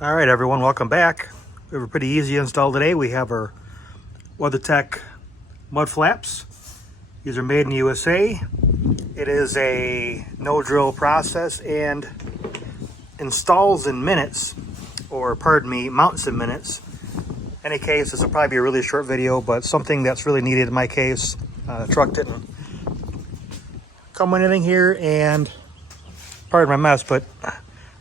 All right, everyone, welcome back. We have a pretty easy install today. We have our WeatherTech mud flaps. These are made in the USA. It is a no drill process and installs in minutes, or pardon me, mounts in minutes. In any case, this will probably be a really short video, but something that's really needed in my case. The truck didn't come with anything here, and pardon my mess, but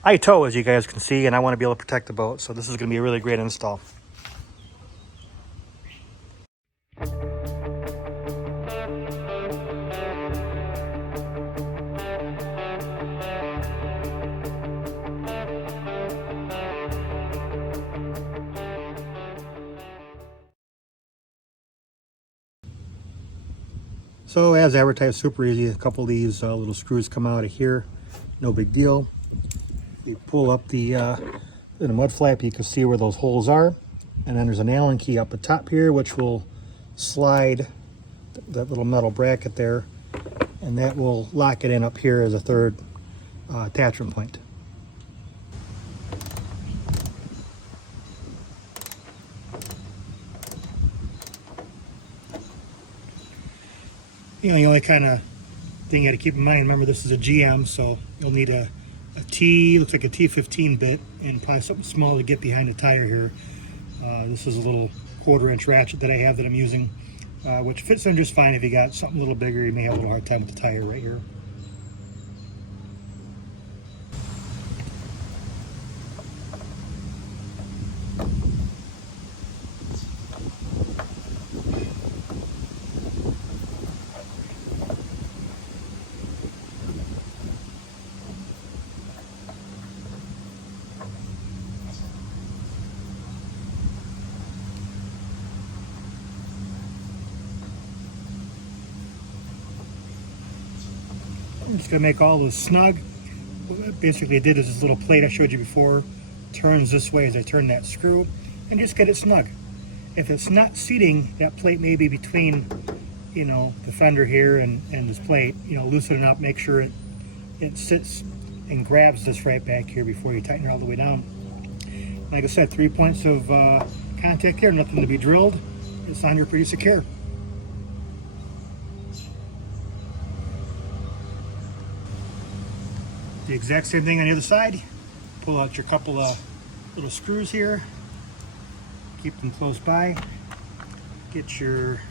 I tow, as you guys can see, and I want to be able to protect the boat, so this is going to be a really great install. So as advertised, super easy. A couple of these little screws come out of here, no big deal. You pull up the mud flap, you can see where those holes are, and then there's an Allen key up the top here which will slide that little metal bracket there, and that will lock it in up here as a third attachment point. You know, the only kind of thing you got to keep in mind, remember this is a GM, so you'll need a T, looks like a T15 bit, and probably something small to get behind the tire here. This is a little 1/4-inch ratchet that I have that I'm using, which fits in just fine. If you got something a little bigger, you may have a little hard time with the tire right here. I'm just going to make all this snug. What basically I did is this little plate I showed you before turns this way as I turn that screw, and just get it snug. If it's not seating, that plate may be between, you know, the fender here and this plate. You know, loosen it up, make sure it sits and grabs this right back here before you tighten it all the way down. Like I said, 3 points of contact here, nothing to be drilled. It's on here pretty secure. The exact same thing on the other side. Pull out your couple of little screws here, keep them close by. Get your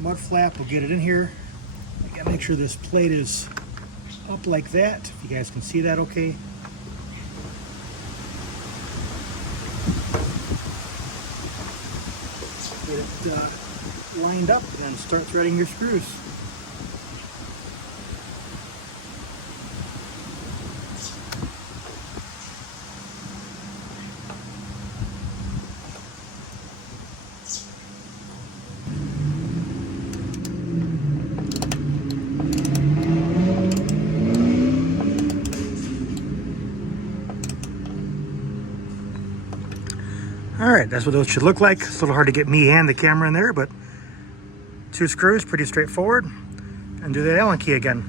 mud flap, we'll get it in here. I gotta make sure this plate is up like that, if you guys can see that okay. Get it lined up and start threading your screws. All right, that's what those should look like. It's a little hard to get me and the camera in there, but 2 screws, pretty straightforward. And do that Allen key again.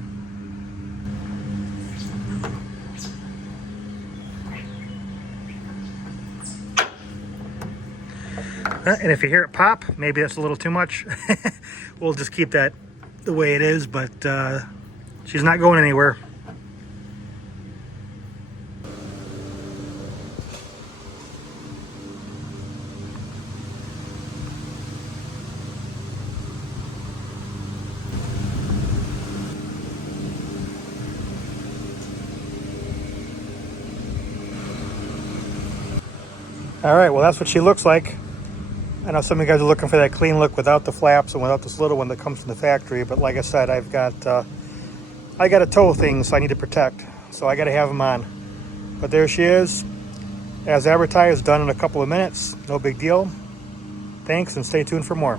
And if you hear it pop, maybe that's a little too much. We'll just keep that the way it is, but she's not going anywhere. All right, well, that's what she looks like. I know some of you guys are looking for that clean look without the flaps and without this little one that comes from the factory, but like I said, I got a tow thing, so I need to protect, so I got to have them on. But there she is, as advertised, done in a couple of minutes. No big deal. Thanks, and stay tuned for more.